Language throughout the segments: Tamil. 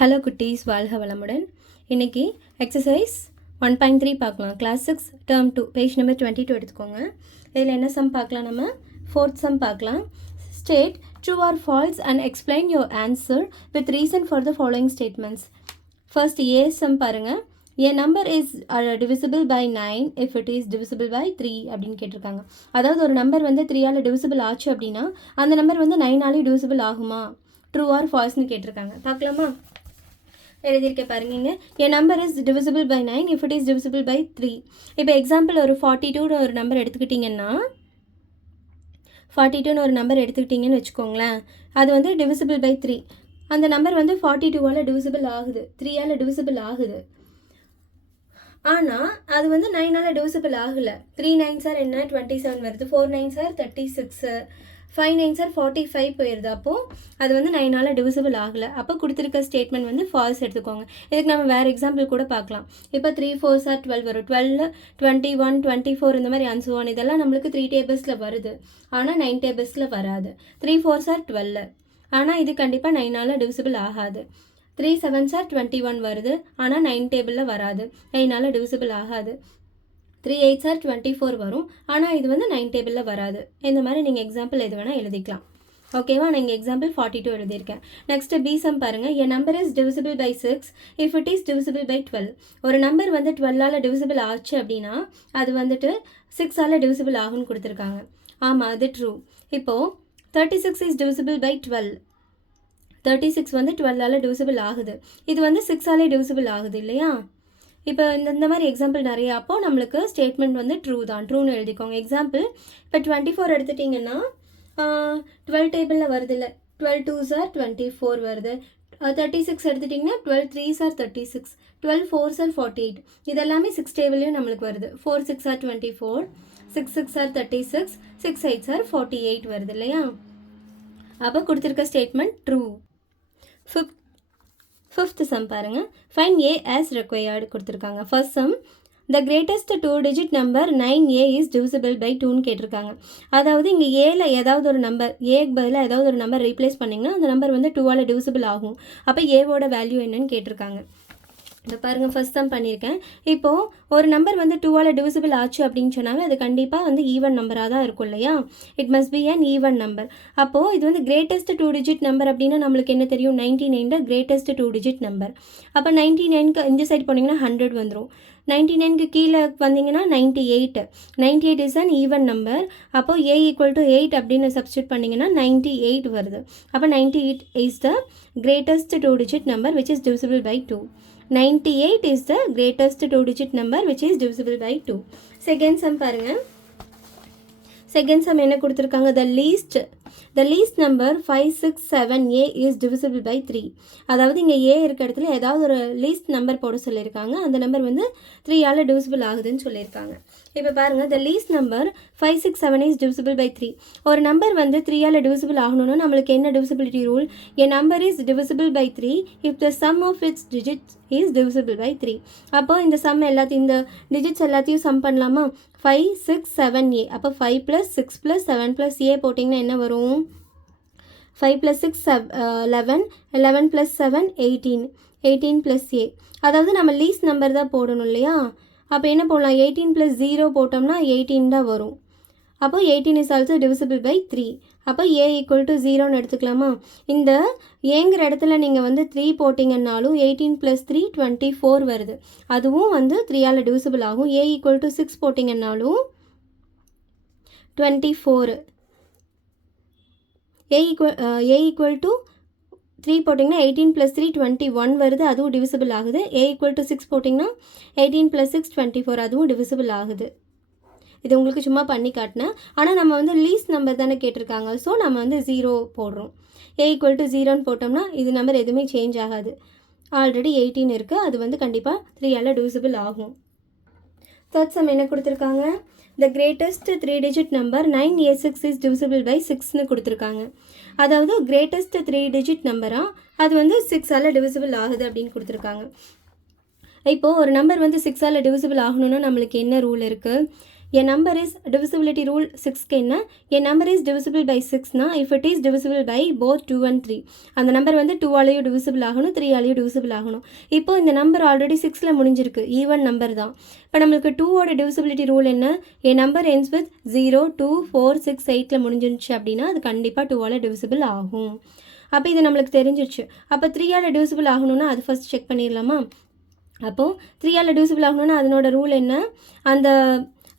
ஹலோ குட்டீஸ், வாழ்க வளமுடன். இன்றைக்கி எக்ஸசைஸ் 1.3 பார்க்கலாம். கிளாஸ் 6 டேர்ம் 2 பேஜ் நம்பர் 22 எடுத்துக்கோங்க. இதில் என்ன சம் பார்க்கலாம்? நம்ம 4th சம் பார்க்கலாம். State true or false and explain your answer with reason for the following statements. First A sum பாருங்கள். A number is divisible by 9 if it is divisible by 3 அப்படின்னு கேட்டிருக்காங்க. அதாவது ஒரு நம்பர் வந்து 3ஆல் டிவிசிபிள் ஆச்சு அப்படின்னா அந்த நம்பர் வந்து 9ஆலே டிவிசிபிள் ஆகுமா, ட்ரூ ஆர் ஃபால்ஸ்னு கேட்டிருக்காங்க. பார்க்கலாமா? எழுதியிருக்க பாருங்க. A number is divisible by 9 if it is divisible by 3. இப்போ எக்ஸாம்பிள் ஒரு 42 ஒரு நம்பர் எடுத்துக்கிட்டிங்கன்னா 42 ஒரு நம்பர் எடுத்துக்கிட்டிங்கன்னு வச்சுக்கோங்களேன். அது வந்து divisible by 3. அந்த நம்பர் வந்து 42ஆல் டிவிசிபிள் ஆகுது, 3ஆல் டிவிசிபிள் ஆகுது. ஆனால் அது வந்து 9ஆல் டிவிசிபிள் ஆகலை. 3 9s are என்ன 27 வருது, 4 9s are 36, 5 9s are 45 போயிடுது. அப்போது அது வந்து 9ஆல் டிவிசிபிள் ஆகலை. அப்போ கொடுத்துருக்க ஸ்டேட்மெண்ட் வந்து ஃபால்ஸ் எடுத்துக்கோங்க. இதுக்கு நம்ம வேறு எக்ஸாம்பிள் கூட பார்க்கலாம். இப்போ 3 4s are 12 வரும், 12 21 24 இந்த மாதிரி அன்சுவான் இதெல்லாம் நம்மளுக்கு 3 டேபிள்ஸில் வருது, ஆனால் 9 டேபிள்ஸில் வராது. 3 4s are 12, ஆனால் இது கண்டிப்பாக 9ஆல் டிவிசிபிள் ஆகாது. 3 7s are 21 வருது, ஆனால் 9 டேபிளில் வராது, 9ஆல் டிவிசிபிள் ஆகாது. 3 8s are 24 வரும், ஆனால் இது வந்து 9 டேபிளில் வராது. இந்த மாதிரி நீங்கள் எக்ஸாம்பிள் எது வேணால் எழுதிக்கலாம். ஓகேவா? நான் இங்கே எக்ஸாம்பிள் 42 எழுதியிருக்கேன். நெக்ஸ்ட் பி சம் பாருங்கள். A number is divisible by 6 if it is divisible by 12. ஒரு நம்பர் வந்து 12ஆல் டிவிசிபிள் ஆச்சு அப்படின்னா அது வந்துட்டு 6ஆல் டிவிசிபிள் ஆகும்னு கொடுத்துருக்காங்க. ஆமாம், அது ட்ரூ. இப்போது 36 is divisible by 12. 36 வந்து 12ஆல் டிவிசிபிள் ஆகுது, இது வந்து 6ஆலே டிவிசிபிள் ஆகுது இல்லையா? இப்போ இந்த மாதிரி எக்ஸாம்பிள் நிறைய. அப்போது நம்மளுக்கு ஸ்டேட்மெண்ட் வந்து ட்ரூ தான், ட்ரூன்னு எழுதிக்கோங்க. எக்ஸாம்பிள் இப்போ 24 எடுத்துட்டிங்கன்னா 12 டேபிளில் வருது இல்லை, 12 2s are 24 வருது. 36 எடுத்துட்டிங்கன்னா 12 3s are 36, 12 4s are 48. இதெல்லாமே 6 டேபிளையும் நம்மளுக்கு வருது. 4 6 are 24, 6 6 are 36, 6 8s are 48 வருது இல்லையா? அப்போ கொடுத்துருக்க ஸ்டேட்மெண்ட் ட்ரூ. ஃபிஃப்த் சம் பாருங்கள். ஃபைன் ஏ ஆஸ் ரெக்வயர்டு கொடுத்துருக்காங்க. First sum, the greatest 2 digit number 9a is divisible by 2ன்னு கேட்டிருக்காங்க. அதாவது இங்கே ஏல ஏதாவது ஒரு நம்பர், ஏக்கு பதிலாக ஏதாவது ஒரு நம்பர் ரீப்ளேஸ் பண்ணிங்கன்னா அந்த நம்பர் வந்து 2ஆல் டிவிசிபிள் ஆகும். அப்போ ஏவோட வேல்யூ என்னன்னு கேட்டிருக்காங்க. இப்போ பாருங்கள், ஃபர்ஸ்ட் சம் பண்ணியிருக்கேன். இப்போது ஒரு நம்பர் வந்து 2ஆல் டிவிசிபிள் ஆச்சு அப்படின்னு சொன்னாவே அது கண்டிப்பாக வந்து ஈவன் நம்பராக தான் இருக்கும் இல்லையா? It must be an even number. அப்போது இது வந்து கிரேட்டஸ்ட் 2 டிஜிட் நம்பர் அப்படின்னா நம்மளுக்கு என்ன தெரியும்? 99 கிரேட்டஸ்ட் 2 டிஜிட் நம்பர். அப்போ 99க்கு இந்த சைடு போனீங்கன்னா 100 வந்துடும். 99க்கு கீழே வந்தீங்கன்னா 98 இஸ் அன் ஈவன் நம்பர். அப்போது a = 8 அப்படின்னு சப்ஸ்டியூட் பண்ணிங்கன்னா 98 வருது. அப்போ 98 is the greatest 2 digit number which is divisible by 2. 98 is the greatest 2 digit number which is divisible by 2. Second sum பாருங்க. செகண்ட் சம் என்ன கொடுத்துருக்காங்க? the least number 567a is divisible by 3. அதாவது இங்கே a இருக்க இடத்துல ஏதாவது ஒரு லீஸ்ட் நம்பர் போட சொல்லியிருக்காங்க. அந்த நம்பர் வந்து 3ஆல் டிவிசிபிள் ஆகுதுன்னு சொல்லியிருக்காங்க. இப்போ பாருங்கள், the least number 567 is divisible by 3. ஒரு நம்பர் வந்து 3ஆல் டிவிசிபிள் ஆகணும்னா நம்மளுக்கு என்ன divisibility rule? a number is divisible by 3 if the sum of its digits is divisible by 3. அப்போ இந்த சம் எல்லாத்தையும், இந்த டிஜிட்ஸ் எல்லாத்தையும் சம் பண்ணலாமா? 5 6 7a. அப்போ 5 + 6 + 7 + a போட்டிங்கன்னா என்ன வரும்? 5 + 6 11, 11 + 7 18, 18 + a. அதாவது நம்ம லீஸ்ட் நம்பர் தான் போடணும் இல்லையா? அப்போ என்ன போடலாம்? 18 + 0 போட்டோம்னா 18 தான் வரும். அப்போ 18 is also divisible by 3. அப்போ a = 0ன்னு எடுத்துக்கலாமா? இந்த ஏங்கிற இடத்துல நீங்கள் வந்து 3 போட்டிங்கன்னாலும் 18 + 3 24 வருது. அதுவும் வந்து 3ஆல் டிவிசிபிள் ஆகும். a = 6 போட்டிங்கன்னாலும் 24. a = 3 போட்டிங்கன்னா 18 + 3 21 வருது, அதுவும் டிவிசிபிள் ஆகுது. a = 6 போட்டிங்கன்னா 18 + 6 24, அதுவும் டிவிசிபிள் ஆகுது. இது உங்களுக்கு சும்மா பண்ணி காட்டினேன். ஆனால் நம்ம வந்து லீஸ்ட் நம்பர் தானே கேட்டிருக்காங்க, ஸோ நம்ம வந்து 0 போடுறோம். a = 0ன்னு போட்டோம்னா இது நம்பர் எதுவுமே சேஞ்ச் ஆகாது. ஆல்ரெடி 18 இருக்குது, அது வந்து கண்டிப்பாக 3ஆல் டிவிசிபிள் ஆகும். தேர்ட் சம் என்ன கொடுத்துருக்காங்க? The greatest 3 digit number 9a6 is divisible by 6ன்னு கொடுத்துருக்காங்க. அதாவது கிரேட்டஸ்ட் 3 டிஜிட் நம்பராக அது வந்து 6ஆல் டிவிசிபிள் ஆகுது அப்படின்னு கொடுத்துருக்காங்க. இப்போது ஒரு நம்பர் வந்து 6ஆல் டிவிசிபிள் ஆகணும்னா நம்மளுக்கு என்ன ரூல் இருக்குது? a number is divisibility rule 6க்கு என்ன, a number is divisible by 6னா if it is divisible by both 2 and 3, அந்த நம்பர் வந்து 2 ஆலையும் divisible ஆகணும், 3 ஆலையும் divisible ஆகணும். இப்போ இந்த நம்பர் ஆல்ரெடி 6ல் முடிஞ்சிருக்கு, ஈவன் நம்பர் தான். இப்போ நம்மளுக்கு 2ஓட divisibility rule என்ன, a number ends with 0, 2, 4, 6, 8ல் முடிஞ்சிருச்சு அப்படின்னா அது கண்டிப்பாக 2ஆல் divisible ஆகும். அப்போ இது நம்மளுக்கு தெரிஞ்சிருச்சு. அப்போ 3ஆல் divisible ஆகணும்னா அது ஃபஸ்ட் செக் பண்ணிடலாமா? அப்போது 3ஆல் divisible ஆகணும்னா அதனோட ரூல் என்ன,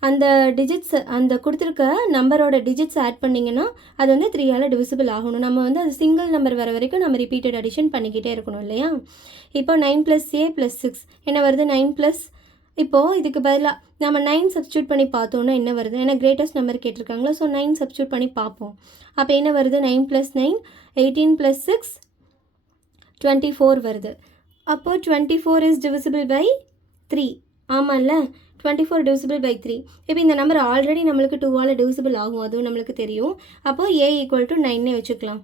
அந்த டிஜிட்ஸ் அந்த கொடுத்துருக்க நம்பரோட டிஜிட்ஸ் ஆட் பண்ணிங்கன்னா அது வந்து 3ஆல் divisible ஆகணும். நம்ம வந்து அது சிங்கிள் நம்பர் வர வரைக்கும் நம்ம ரிப்பீட்டட் அடிஷன் பண்ணிக்கிட்டே இருக்கணும் இல்லையா? இப்போ 9 + a + 6 என்ன வருது, 9 இப்போது இதுக்கு பதிலாக நம்ம 9 சப்ஸ்டியூட் பண்ணி பார்த்தோன்னா என்ன வருது, ஏன்னா கிரேட்டஸ்ட் நம்பர் கேட்டிருக்காங்களா, ஸோ 9 சப்ஸ்டியூட் பண்ணி பார்ப்போம். அப்போ என்ன வருது, 9 + 9 18 + 6 24 வருது. அப்போது 24 is divisible by 3. ஆமாம்ல, 24 divisible by 3. இப்போ இந்த நம்பர் ஆல்ரெடி நம்மளுக்கு 2ஆல் divisible ஆகும், அதுவும் நம்மளுக்கு தெரியும். அப்போது a = 9 வச்சுக்கலாம்.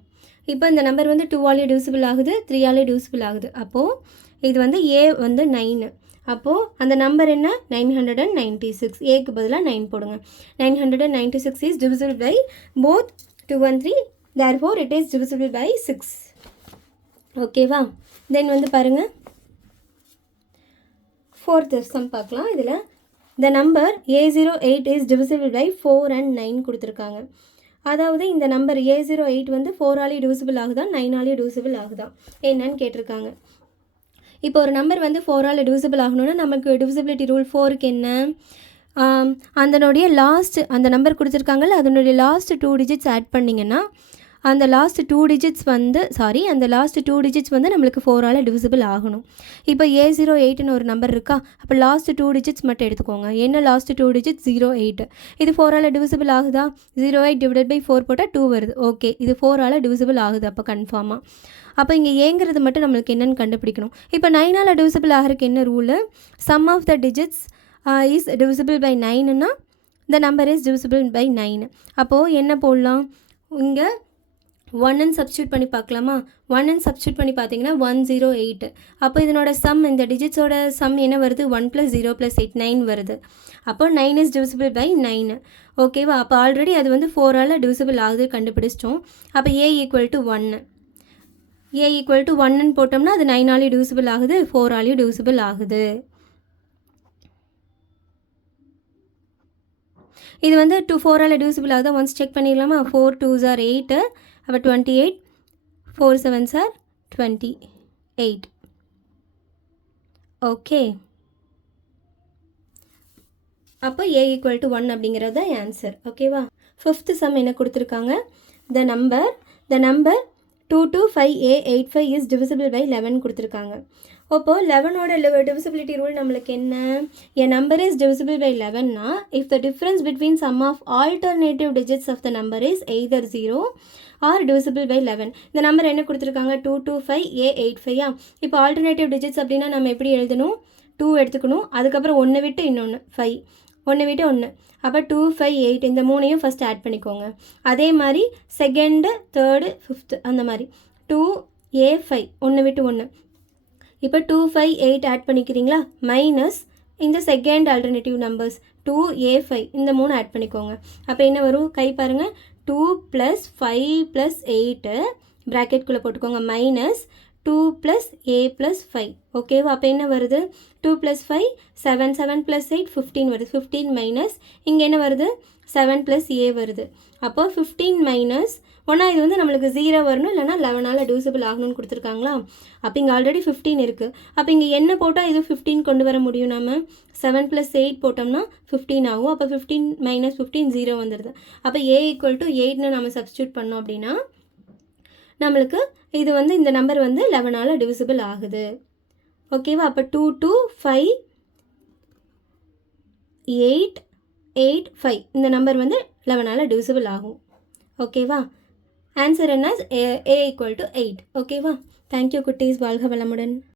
இப்போ இந்த நம்பர் வந்து 2ஆலே divisible ஆகுது, 3ஆலே divisible ஆகுது. அப்போது இது வந்து a வந்து 9. அப்போது அந்த நம்பர் என்ன, 996. ஏக்கு பதிலாக 9 போடுங்க. 996 is divisible by both 2 and 3. therefore it is divisible by 6. ஓகேவா? தென் வந்து பாருங்கள், 4th sum பார்க்கலாம். இதில் the number A08 is divisible by 4 and 9 கொடுத்துருக்காங்க. அதாவது இந்த நம்பர் A08 வந்து 4ஆலே divisible ஆகுதா, 9ஆலே divisible ஆகுதா என்னன்னு கேட்டிருக்காங்க. இப்போ ஒரு நம்பர் வந்து 4ஆல் divisible ஆகணும்னா நமக்கு divisibility rule 4க்கு என்ன, அதனுடைய லாஸ்ட் அந்த நம்பர் கொடுத்துருக்காங்கல்ல அதனுடைய லாஸ்ட் 2 டிஜிட்ஸ் ஆட் பண்ணிங்கன்னா அந்த லாஸ்ட் 2 டிஜிட்ஸ் வந்து நம்மளுக்கு 4ஆல் divisible ஆகணும். இப்போ A08ன்னு ஒரு நம்பர் இருக்கா, அப்போ லாஸ்ட் 2 டிஜிட்ஸ் மட்டும் எடுத்துக்கோங்க. என்ன லாஸ்ட் 2 டிஜிட்ஸ் 08, இது 4ஆல் divisible ஆகுதா, 08 divided by 4 போட்டால் 2 வருது. ஓகே, இது 4ஆல் divisible ஆகுது அப்போ கன்ஃபார்மாக. அப்போ இங்கே ஏங்கிறது மட்டும் நம்மளுக்கு என்னென்னு கண்டுபிடிக்கணும். இப்போ 9ஆல் divisible ஆகிறதுக்கு என்ன rule, sum of the digits is divisible by 9ன்னா the number is divisible by 9. அப்போது என்ன போடலாம், இங்கே 1ன்னு சப்ஸ்டியூட் பண்ணி பார்க்கலாமா, 1ன்னு சப்ஸ்டியூட் பண்ணி பார்த்தீங்கன்னா 108. அப்போ இதனோட சம், இந்த டிஜிட்ஸோட சம் என்ன வருது, 1 + 0 + 8 9 வருது. அப்போ 9 is divisible by 9. ஓகேவா? அப்போ ஆல்ரெடி அது வந்து 4ஆல் divisible ஆகுது கண்டுபிடிச்சிட்டோம். அப்போ a = 1. a = 1ன்னு போட்டோம்னா அது 9ஆலேயும் divisible ஆகுது, 4ஆலேயும் divisible ஆகுது. இது வந்து 4ஆல் divisible ஆகுதா ஒன்ஸ் செக் பண்ணிடலாமா. 4 2s are 8, அப்போ 28, 4 7s are 28. ஓகே, அப்போ a = 1 அப்படிங்கிறது தான் ஆன்சர். ஓகேவா? 5th சம் என்ன கொடுத்துருக்காங்க, the number 225885 is divisible by 11 கொடுத்துருக்காங்க. அப்போது 11ஓட divisibility rule நம்மளுக்கு என்ன, a number is divisible by 11னா if the difference between sum of alternative digits of the number is either 0 or divisible by 11. இந்த நம்பர் என்ன கொடுத்துருக்காங்க, 225A85. இப்போ ஆல்டர்னேட்டிவ் டிஜிட்ஸ் அப்படின்னா நம்ம எப்படி எழுதணும், 2 எடுத்துக்கணும், அதுக்கப்புறம் 1 விட்டு இன்னொன்று 5, 1 விட்டு 1, அப்போ 2 5 8 இந்த 3ஐயும் ஃபஸ்ட் ஆட் பண்ணிக்கோங்க. அதே மாதிரி செகண்டு, தேர்டு, 5th அந்த மாதிரி 2A5 1 விட்டு 1. இப்போ 2 5 8 ஆட் பண்ணிக்கிறீங்களா, மைனஸ் இந்த செகண்ட் ஆல்டர்னேட்டிவ் நம்பர்ஸ் 2A5 இந்த 3 ஆட் பண்ணிக்கோங்க. அப்போ என்ன வரும், கை பாருங்கள், 2 + 5 + 8 ப்ராக்கெட்குள்ளே போட்டுக்கோங்க, மைனஸ் 2 + a + 5. ஓகேவா? அப்போ என்ன வருது, 2 + 5 7, 7 + 8 15 வருது. 15 மைனஸ் இங்கே என்ன வருது, 7 + a வருது. அப்போ 15 மைனஸ் ஒன்றா இது வந்து நம்மளுக்கு 0 வரணும், இல்லைனா 11ஆல் divisible ஆகணும்னு கொடுத்துருக்காங்களா. அப்போ இங்கே ஆல்ரெடி 15 இருக்குது. அப்போ இங்கே என்ன போட்டால் இது 15 கொண்டு வர முடியும், நம்ம 7 + 8 போட்டோம்னா 15 ஆகும். அப்போ 15 மைனஸ் 15 0 வந்துடுது. அப்போ a = 8ன்னு நம்ம சப்ஸ்டியூட் பண்ணோம் அப்படின்னா நம்மளுக்கு இது வந்து இந்த நம்பர் வந்து 11ஆல் divisible ஆகுது. ஓகேவா? அப்போ 2 2 5 8 8 5 இந்த நம்பர் வந்து 11ஆல் divisible ஆகும். ஓகேவா? ஆன்சர் என்ன, a = 8. ஓகேவா? தேங்க்யூ குட்டீஸ், வாழ்க வளமுடன்.